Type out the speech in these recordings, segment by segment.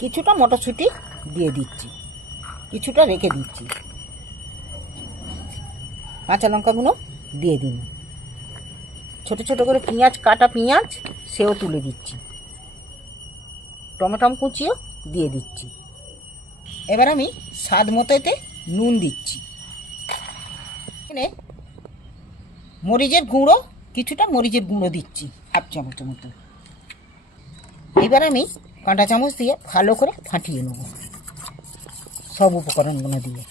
কিছুটা মটরশুঁটি দিয়ে দিচ্ছি কিছুটা রেখে দিচ্ছি কাঁচা লঙ্কাগুলো দিয়ে দিন ছোট ছোট করে পেঁয়াজ কাটা পেঁয়াজ সেও তুলে দিচ্ছি টমেটম কুচিও দিয়ে দিচ্ছি এবার আমি স্বাদ মতো এতে নুন দিচ্ছি এখানে মরিচের গুঁড়ো কিছুটা মরিচের গুঁড়ো দিচ্ছি হাফ চামচ মতো এবার আমি কাঁটা চামচ দিয়ে ভালো করে ফাটিয়ে নেব সব উপকরণগুলো দিয়ে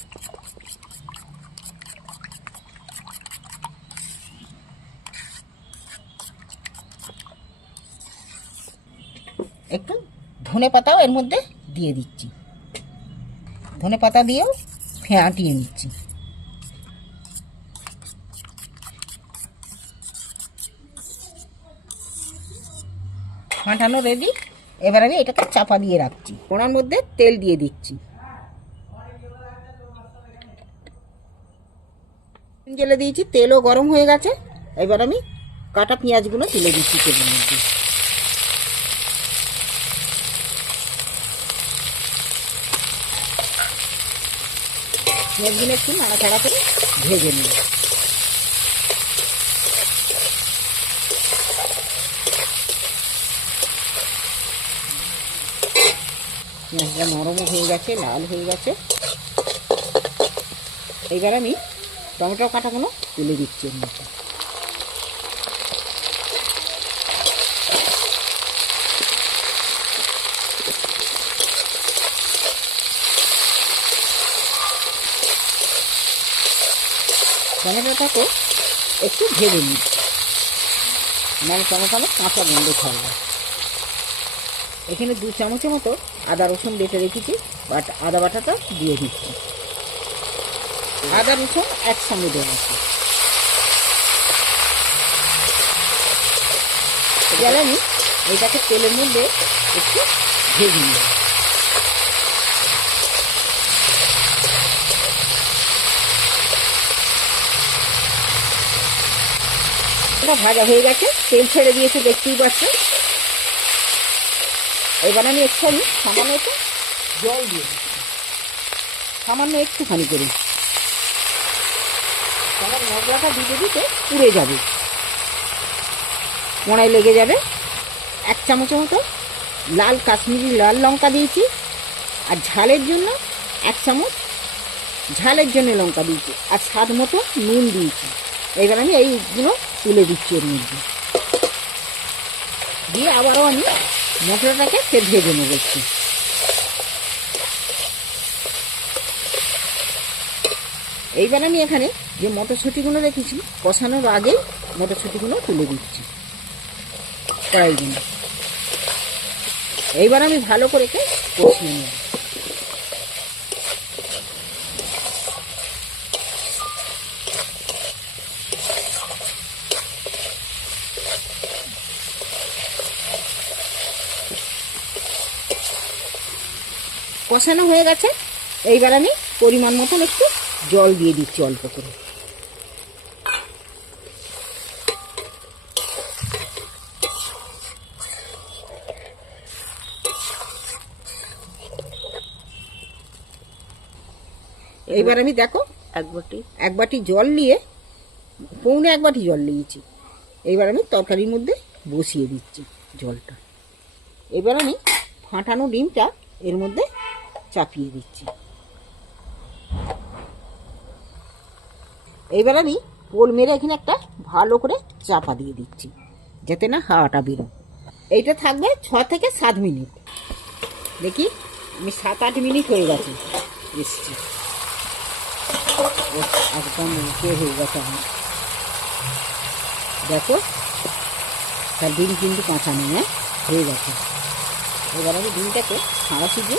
একটু ধনে পাতাও এর মধ্যে দিয়ে দিচ্ছি ধনে পাতা দিয়েও ফেঁটিয়ে নিচ্ছি ফাটানো রেডি এবার আমি এটাকে চাপা দিয়ে রাখছি ওনার মধ্যে তেল দিয়ে দিচ্ছি জেলে দিয়েছি তেলও গরম হয়ে গেছে এবার আমি কাটা পেঁয়াজগুলো তুলে দিচ্ছি তেলের মধ্যে পেঁয়াজগুলো একটু নাড়াচাড়া করে ভেজে নিয়ে মশলা নরমও হয়ে গেছে লাল হয়ে গেছে এবার আমি টমেটো কাটাগুলো তুলে দিচ্ছি এর মধ্যে টমেটোটাকে একটু ভেবে নিচ্ছি মানে টমেটো কাঁচা গন্ধ যায় এখানে দু চামচের মতো আদা রসুন বেটে রেখেছি বাট আদা বাটাটা দিয়ে দিচ্ছি আদা রসুন একসঙ্গে দেওয়া আছে জ্বালানি এটাকে তেলের মধ্যে একটু ভেজে নিই ভাজা হয়ে গেছে তেল ছেড়ে দিয়েছে দেখতেই পাচ্ছেন এবার আমি একটুখানি সামান্য একটু জল দিয়ে দিচ্ছি সামান্য একটুখানি করে তারপর মশলাটা দিতে দিতে পুড়ে যাবে কোঁড়ায় লেগে যাবে এক চামচ মতো লাল কাশ্মীরি লাল লঙ্কা দিয়েছি আর ঝালের জন্য এক চামচ ঝালের জন্য লঙ্কা দিয়েছি আর স্বাদ মতো নুন দিয়েছি এবার আমি এইগুলো তুলে দিচ্ছি এর মধ্যে দিয়ে আবারও আমি মশলাটাকে তেল ভেজে নেব একটু এইবার আমি এখানে যে মটরশুঁটিগুলো রেখেছি কষানোর আগে মটরশুঁটিগুলো তুলে দিচ্ছি কড়াইগুলো এইবার আমি ভালো করে কষিয়ে নেব কষানো হয়ে গেছে এইবার আমি পরিমাণ মতন একটু জল দিয়ে দিচ্ছি অল্প করে এইবার আমি দেখো এক বাটি এক বাটি জল নিয়ে পৌনে এক বাটি জল নিয়েছি এইবার আমি তরকারির মধ্যে বসিয়ে দিচ্ছি জলটা এবার আমি ফাটানো ডিমটা এর মধ্যে চাপিয়ে দিচ্ছি এইবার আমি পোল মেরে এখানে একটা ভালো করে চাপা দিয়ে দিচ্ছি যাতে না হাওয়াটা বেরো এইটা থাকবে ছ থেকে সাত মিনিট দেখি আমি সাত আট মিনিট হয়ে গেছে এসছি একদম উঠে হয়ে গেছে আমার দেখো তার ডিম কিন্তু কাঁচা নেই হ্যাঁ? হয়ে গেছে এবার আমি ডিমটাকে ছাড়া সিজে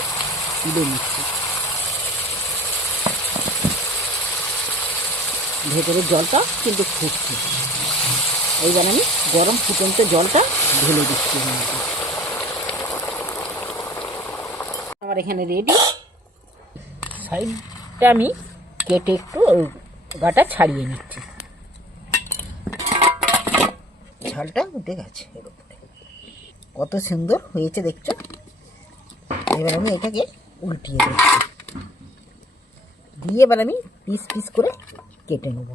ভেতরের জলটা কিন্তু ফুটছে এইবার আমি গরম ফুটন্ত জলটা ঢেলে দিচ্ছি আমার এখানে রেডি সাইডটা আমি কেটে একটু গাটা ছাড়িয়ে নিচ্ছি ঝালটা উঠে গেছে এর কত সুন্দর হয়েছে দেখছো এবার আমি এটাকে উল্টিয়ে দিচ্ছি দিয়ে এবার আমি পিস পিস করে কেটে নেব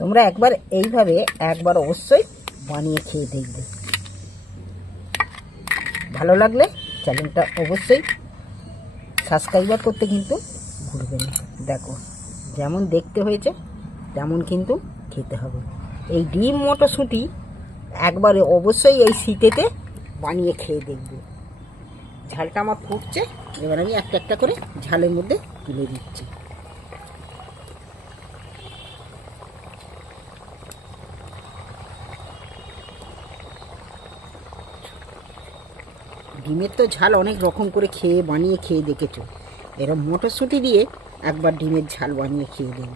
তোমরা একবার এইভাবে একবার অবশ্যই বানিয়ে খেয়ে দেখবে ভালো লাগলে চ্যানেলটা অবশ্যই সাবস্ক্রাইবার করতে কিন্তু ভুলবেন না দেখো যেমন দেখতে হয়েছে তেমন কিন্তু খেতে হবে এই ডিম মটরশুঁটি একবারে অবশ্যই এই শীতেতে বানিয়ে খেয়ে দেখবে ঝালটা আমার ফুটছে এবার আমি একটা একটা করে ঝালের মধ্যে তুলে দিচ্ছি ডিমের তো ঝাল অনেক রকম করে খেয়ে বানিয়ে খেয়ে দেখেছো এরম মটরশুঁটি দিয়ে একবার ডিমের ঝাল বানিয়ে খেয়ে দেখবে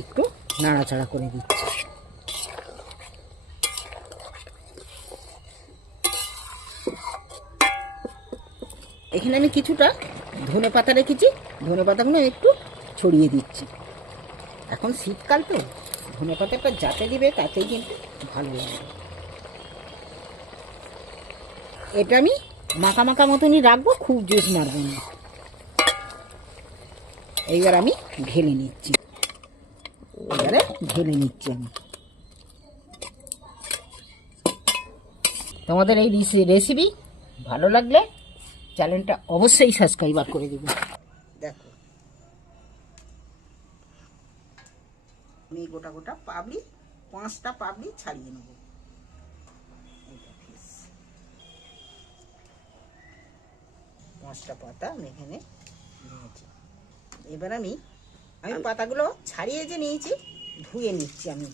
একটু নাড়াচাড়া করে দিচ্ছি এখানে আমি কিছুটা ধনে পাতা রেখেছি ধনে পাতাগুলো একটু ছড়িয়ে দিচ্ছি এখন শীতকাল তো ধনে পাতাটা যাতে দিবে তাতেই কিন্তু ভালো লাগবে এটা আমি মাখা মাখা মতনই রাখবো খুব জুস মারবো না এইবার আমি ঢেলে নিচ্ছি এবারে ঢেলে নিচ্ছি আমি তোমাদের এই রেসিপি ভালো লাগলে চ্যানেলটা অবশ্যই সাবস্ক্রাইব করে দেবো দেখো আমি গোটা গোটা পাবলি পাঁচটা পাবলি ছাড়িয়ে নেবো মশলা পাতা আমি এখানে নিয়েছি এবার আমি আমি পাতাগুলো ছাড়িয়ে যে নিয়েছি ধুয়ে নিচ্ছি আমি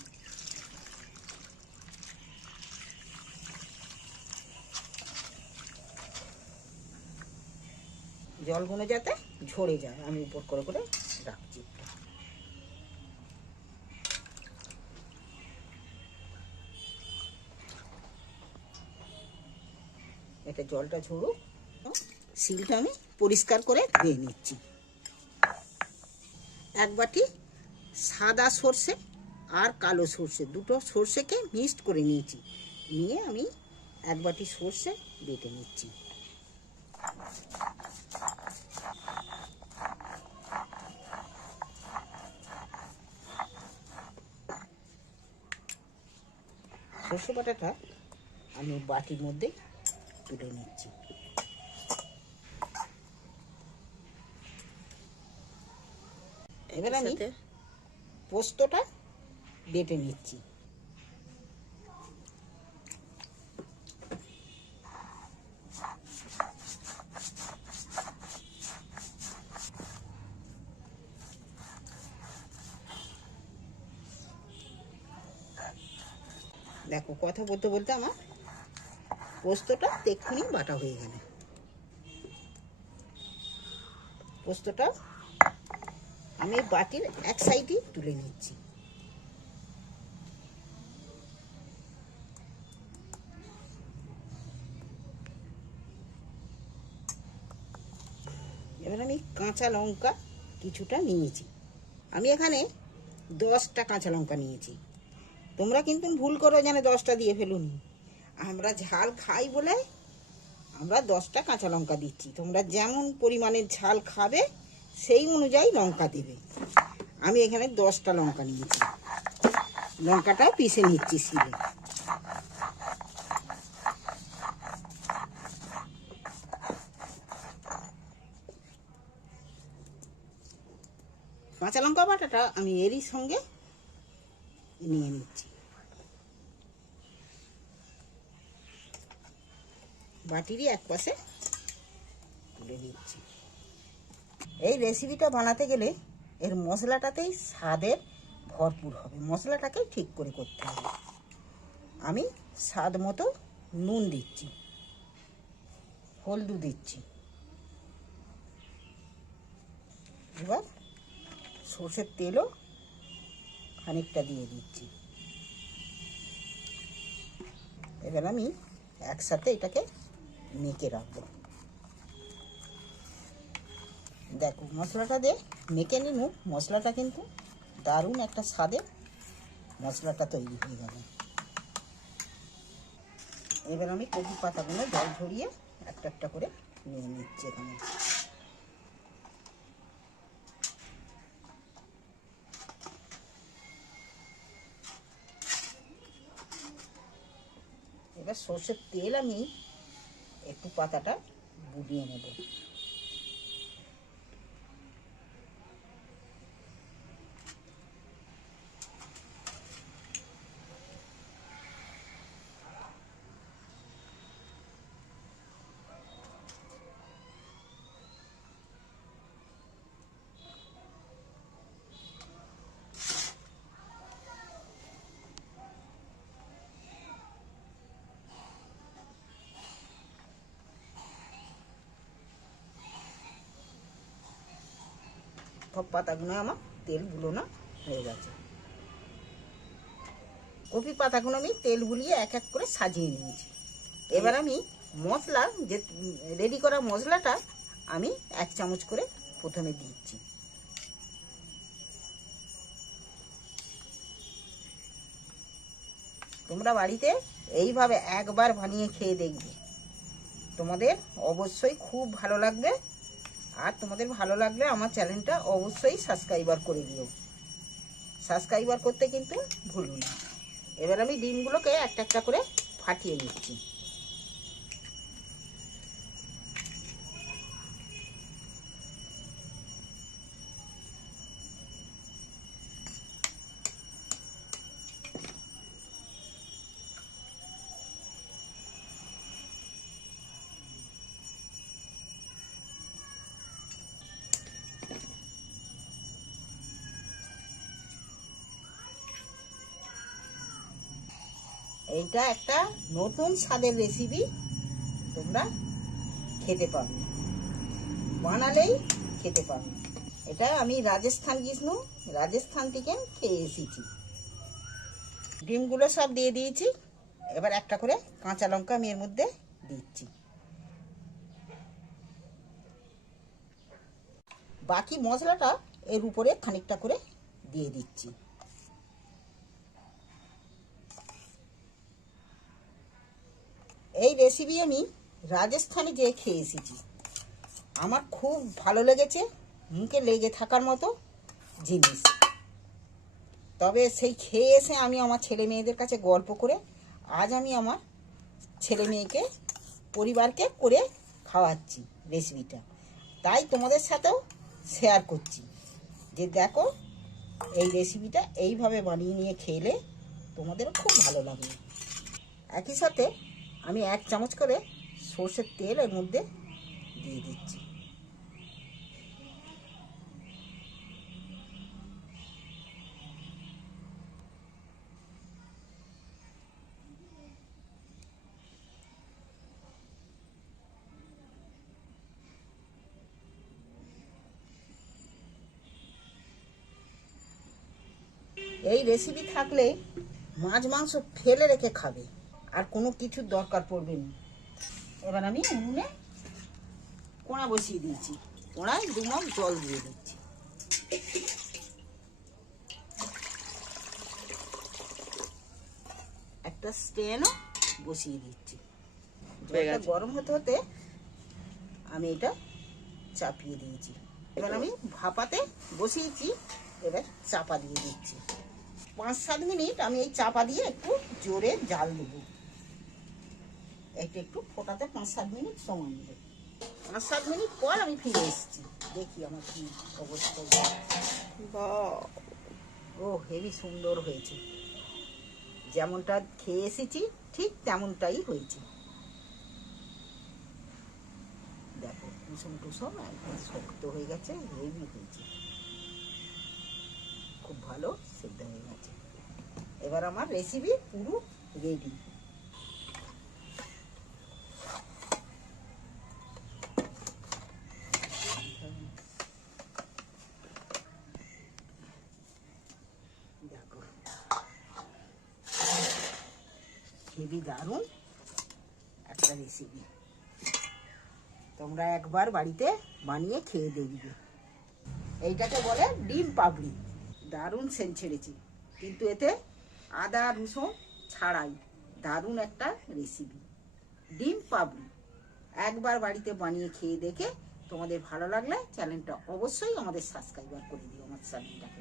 জলগুলো যাতে ঝরে যায় আমি উপর করে করে রাখছি এটা জলটা ঝরুক শিলটা আমি পরিষ্কার করে ধুয়ে নিচ্ছি এক বাটি সাদা সর্ষে আর কালো সর্ষে দুটো সর্ষেকে মিক্সড করে নিয়েছি নিয়ে আমি এক বাটি সর্ষে বেটে নিচ্ছি সর্ষে বাটাটা আমি বাটির মধ্যে তুলে নিচ্ছি এবার আমি পোস্তটা বেটে নিচ্ছি দেখো কথা বলতে বলতে আমার পোস্তটা এক্ষুনি বাটা হয়ে গেল পোস্তটা আমি বাটির এক সাইডে তুলে নিচ্ছি এবার আমি কাঁচা লঙ্কা কিছুটা নিয়েছি আমি এখানে দশটা কাঁচা লঙ্কা নিয়েছি তোমরা কিন্তু ভুল করো যেন দশটা দিয়ে ফেলুনি আমরা ঝাল খাই বলে আমরা দশটা কাঁচা লঙ্কা দিচ্ছি তোমরা যেমন পরিমাণের ঝাল খাবে সেই অনুযায়ী লঙ্কা দেবে আমি এখানে দশটা লঙ্কা নিয়েছি লঙ্কাটা পিষে নিচ্ছি শিলে কাঁচা লঙ্কা বাটাটা আমি এরই সঙ্গে নিয়ে নিচ্ছি বাটিরই এক পাশে তুলে নিচ্ছি এই রেসিপিটা বানাতে গেলে এর মশলাটাতেই স্বাদের ভরপুর হবে মশলাটাকেই ঠিক করে করতে হবে আমি স্বাদ মতো নুন দিচ্ছি হলদু দিচ্ছি এবার সর্ষের তেলও খানিকটা দিয়ে দিচ্ছি এবার আমি একসাথে এটাকে মেখে রাখবো দেখো মশলাটা দিয়ে মেখে নিন মশলাটা কিন্তু দারুণ একটা স্বাদে মশলাটা তৈরি হয়ে গেল এবার আমি কপি পাতাগুলো জল ঝরিয়ে একটা একটা করে নিয়ে নিচ্ছি এখানে এবার সর্ষের তেল আমি একটু পাতাটা বুলিয়ে নেব সব পাতাগুলো আমার তেল বুলোনো হয়ে গেছে কপি পাতাগুলো আমি তেল বুলিয়ে এক এক করে সাজিয়ে নিয়েছি এবার আমি মশলা যে রেডি করা মশলাটা আমি এক চামচ করে প্রথমে দিচ্ছি তোমরা বাড়িতে এইভাবে একবার বানিয়ে খেয়ে দেখবে তোমাদের অবশ্যই খুব ভালো লাগবে আর তোমাদের ভালো লাগলে আমার চ্যানেলটা অবশ্যই সাবস্ক্রাইবার করে দিও সাবস্ক্রাইবার করতে কিন্তু ভুলবে না এবার আমি ডিমগুলোকে একটা একটা করে ফাটিয়ে নিচ্ছি এইটা একটা নতুন স্বাদের রেসিপি তোমরা খেতে পারো বানালেই খেতে পারো এটা আমি রাজস্থান কিষ্ণু রাজস্থান থেকে খেয়ে এসেছি ডিমগুলো সব দিয়ে দিয়েছি এবার একটা করে কাঁচা লঙ্কা আমি এর মধ্যে দিচ্ছি বাকি মশলাটা এর উপরে খানিকটা করে দিয়ে দিচ্ছি এই রেসিপি আমি রাজস্থানে যেয়ে খেয়ে এসেছি আমার খুব ভালো লেগেছে মুখে লেগে থাকার মতো জিনিস তবে সেই খেয়ে এসে আমি আমার ছেলে মেয়েদের কাছে গল্প করে আজ আমি আমার ছেলে মেয়েকে পরিবারকে করে খাওয়াচ্ছি রেসিপিটা তাই তোমাদের সাথেও শেয়ার করছি যে দেখো এই রেসিপিটা এইভাবে বানিয়ে নিয়ে খেলে তোমাদের খুব ভালো লাগবে একই সাথে আমি এক চামচ করে সর্ষের তেল এর মধ্যে দিয়ে দিচ্ছি এই রেসিপি থাকলে মাছ মাংস ফেলে রেখে খাবে আর কোনো কিছুর দরকার পড়বে না এবার আমি উনুনে কোড়া বসিয়ে দিয়েছি কোড়ায় দু জল দিয়ে দিচ্ছি একটা স্টেনও বসিয়ে দিচ্ছি গরম হতে হতে আমি এটা চাপিয়ে দিয়েছি এবার আমি ভাপাতে বসিয়েছি এবার চাপা দিয়ে দিচ্ছি পাঁচ সাত মিনিট আমি এই চাপা দিয়ে একটু জোরে জাল দেবো এটা একটু ফোটাতে পাঁচ সাত মিনিট সময় নেবে পাঁচ সাত মিনিট পর আমি ফিরে এসেছি দেখি আমার কি অবস্থা ও হেভি সুন্দর হয়েছে যেমনটা খেয়ে এসেছি ঠিক তেমনটাই হয়েছে দেখো কুসুম টুসুম একদম শক্ত হয়ে গেছে হেভি হয়েছে খুব ভালো সেদ্ধ হয়ে গেছে এবার আমার রেসিপি পুরো রেডি খেবি দারুণ একটা রেসিপি তোমরা একবার বাড়িতে বানিয়ে খেয়ে দেখবে এইটাকে বলে ডিম পাপড়ি দারুণ সেন ছেড়েছি কিন্তু এতে আদা রসুন ছাড়াই দারুণ একটা রেসিপি ডিম পাপড়ি একবার বাড়িতে বানিয়ে খেয়ে দেখে তোমাদের ভালো লাগলে চ্যানেলটা অবশ্যই আমাদের সাবস্ক্রাইবার করে দিও আমার চ্যানেলটা